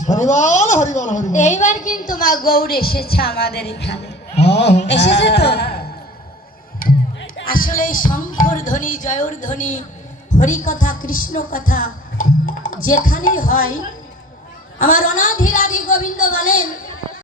কৃষ্ণ হরিবল এইবার কিন্তু মা গৌর এসেছে আমাদের এখানে। হ্যাঁ, হ্যাঁ। এসেছে তো? আসলে শঙ্কর ধ্বনি জয়র ধ্বনি হরিকথা কৃষ্ণ কথা যেখানেই হয় আমার অনাধিরাধি গোবিন্দ বলেন